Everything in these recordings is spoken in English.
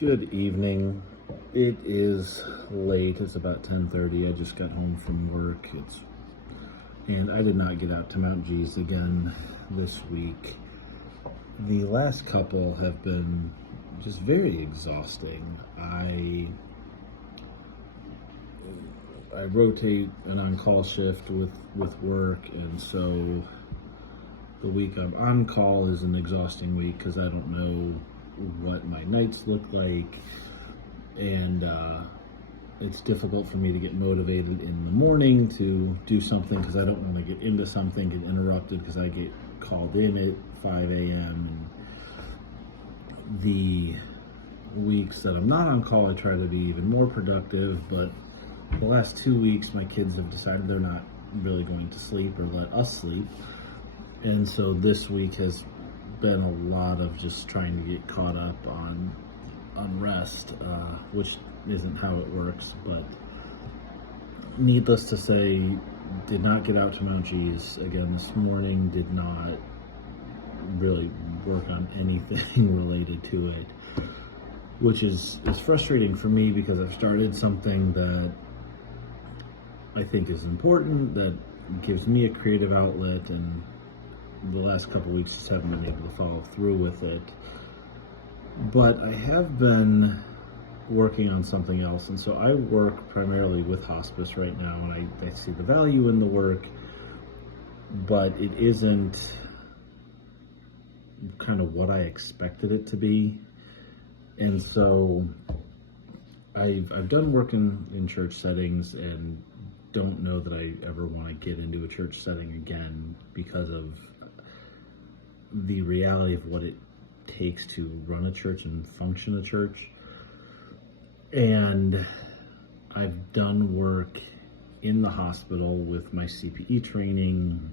Good evening. It is late. It's about 10:30. I just got home from work. And I did not get out to Mount Gees again this week. The last couple have been just very exhausting. I rotate an on-call shift with work, and so the week I'm on call is an exhausting week because I don't know what my nights look like, and it's difficult for me to get motivated in the morning to do something because I don't want to get into something, get interrupted because I get called in at 5 a.m. And the weeks that I'm not on call, I try to be even more productive, but the last 2 weeks, my kids have decided they're not really going to sleep or let us sleep. And so this week has been a lot of just trying to get caught up on rest, which isn't how it works. But needless to say, did not get out to Mount Gees again this morning, did not really work on anything related to it, which is frustrating for me because I've started something that I think is important, that gives me a creative outlet, and the last couple weeks just haven't been able to follow through with it. But I have been working on something else, and so I work primarily with hospice right now, and I see the value in the work, but it isn't kind of what I expected it to be. And so I've done work in church settings and don't know that I ever want to get into a church setting again because of the reality of what it takes to run a church and function a church. And I've done work in the hospital with my CPE training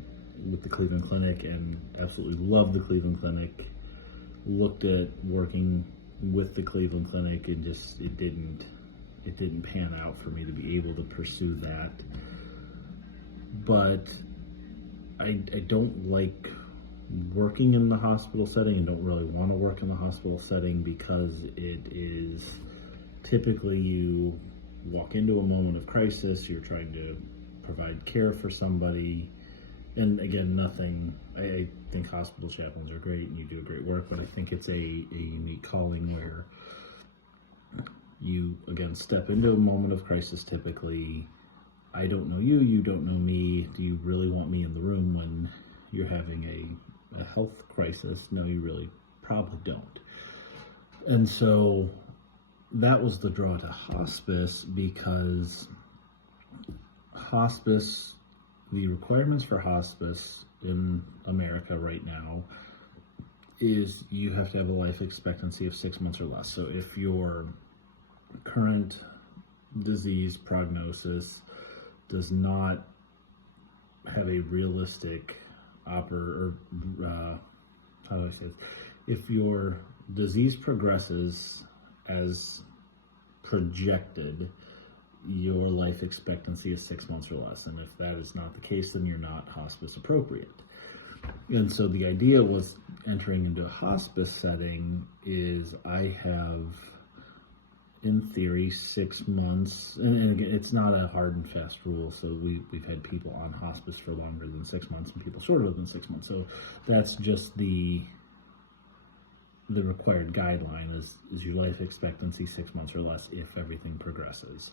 with the Cleveland Clinic and absolutely love the Cleveland Clinic. Looked at working with the Cleveland Clinic and just it didn't pan out for me to be able to pursue that. But I don't like working in the hospital setting and don't really want to work in the hospital setting because it is typically you walk into a moment of crisis, you're trying to provide care for somebody. And again, I think hospital chaplains are great and you do great work, but I think it's a unique calling where you, again, step into a moment of crisis typically. I don't know you, you don't know me. Do you really want me in the room when you're having a health crisis? No, you really probably don't. And so that was the draw to hospice because the requirements for hospice in America right now is you have to have a life expectancy of 6 months or less. So if your current disease prognosis does not have a realistic if your disease progresses as projected, your life expectancy is 6 months or less. And if that is not the case, then you're not hospice appropriate. And so the idea was entering into a hospice setting is I have, in theory, 6 months, and again, it's not a hard and fast rule. So we've had people on hospice for longer than 6 months and people shorter than 6 months. So that's just the required guideline is your life expectancy 6 months or less if everything progresses.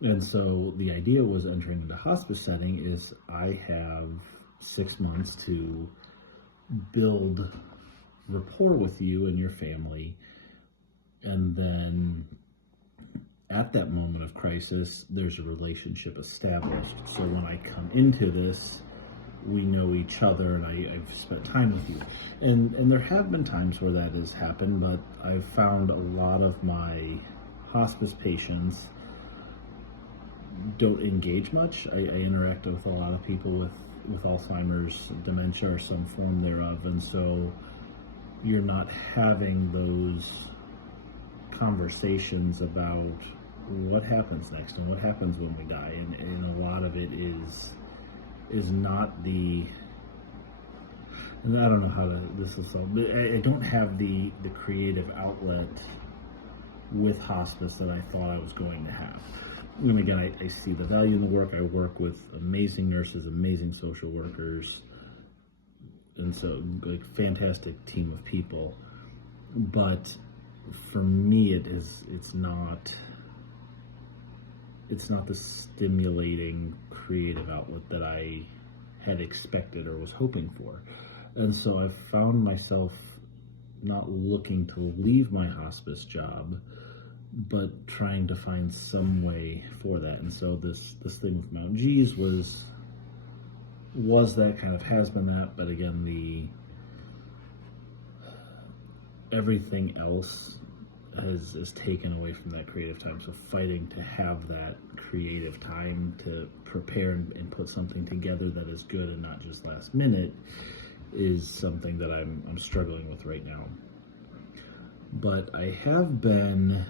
And so the idea was entering into hospice setting is I have 6 months to build rapport with you and your family, and then at that moment of crisis, there's a relationship established. So when I come into this, we know each other and I've spent time with you. And there have been times where that has happened, but I've found a lot of my hospice patients don't engage much. I interact with a lot of people with Alzheimer's, dementia, or some form thereof. And so you're not having those conversations about what happens next and what happens when we die, and a lot of it is not the, and I don't know how to, this is all, I don't have the creative outlet with hospice that I thought I was going to have. And again, I see the value in the work. I work with amazing nurses, amazing social workers, and so like fantastic team of people. But for me, it's not the stimulating creative outlet that I had expected or was hoping for. And so I found myself not looking to leave my hospice job, but trying to find some way for that. And so this thing with Mount G's was that, kind of has been that, but again, the everything else is taken away from that creative time. So fighting to have that creative time to prepare and put something together that is good and not just last minute is something that I'm struggling with right now. But I have been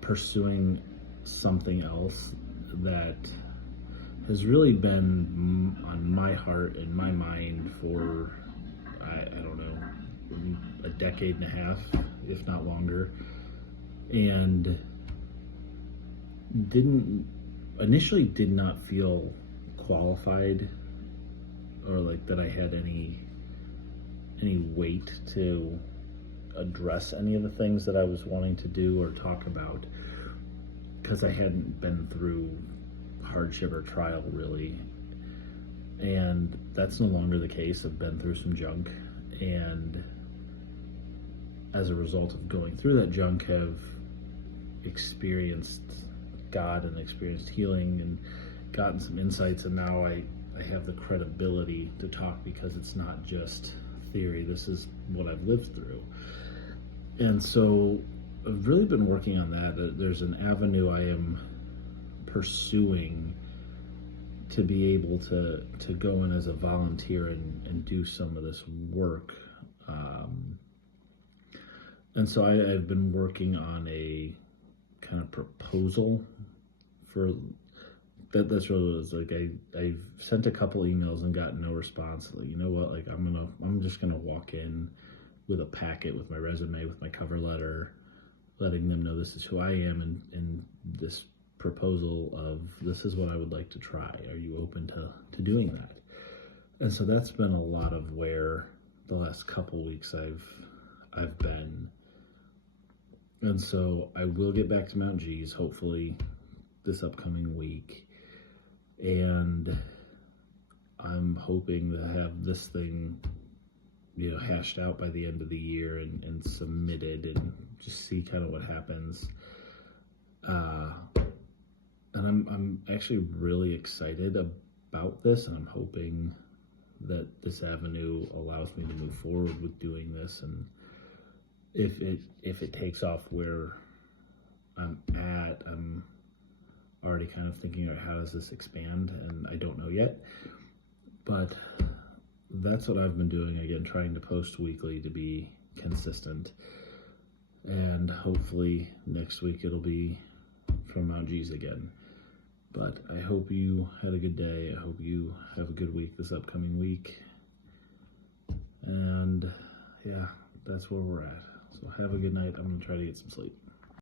pursuing something else that has really been on my heart and my mind for, I don't know, a decade and a half, if not longer, and initially did not feel qualified or like that I had any weight to address any of the things that I was wanting to do or talk about, because I hadn't been through hardship or trial really. And that's no longer the case. I've been through some junk, and as a result of going through that junk, have experienced God and experienced healing and gotten some insights, and now I have the credibility to talk because it's not just theory. This is what I've lived through. And so I've really been working on that. There's an avenue I am pursuing to be able to go in as a volunteer and do some of this work. And so I've been working on a kind of proposal for that's really what it was. Like I've sent a couple emails and gotten no response. Like, you know what, like I'm just gonna walk in with a packet with my resume, with my cover letter, letting them know this is who I am and this proposal of this is what I would like to try. Are you open to doing that? And so that's been a lot of where the last couple weeks I've been. And so I will get back to Mount G's hopefully this upcoming week. And I'm hoping to have this thing, hashed out by the end of the year and submitted and just see kind of what happens. And I'm actually really excited about this, and I'm hoping that this avenue allows me to move forward with doing this. And if it takes off where I'm at, I'm already kind of thinking about how does this expand, and I don't know yet. But that's what I've been doing, again, trying to post weekly to be consistent. And hopefully next week it'll be from Mount G's again. But I hope you had a good day. I hope you have a good week this upcoming week. And yeah, that's where we're at. So have a good night. I'm going to try to get some sleep.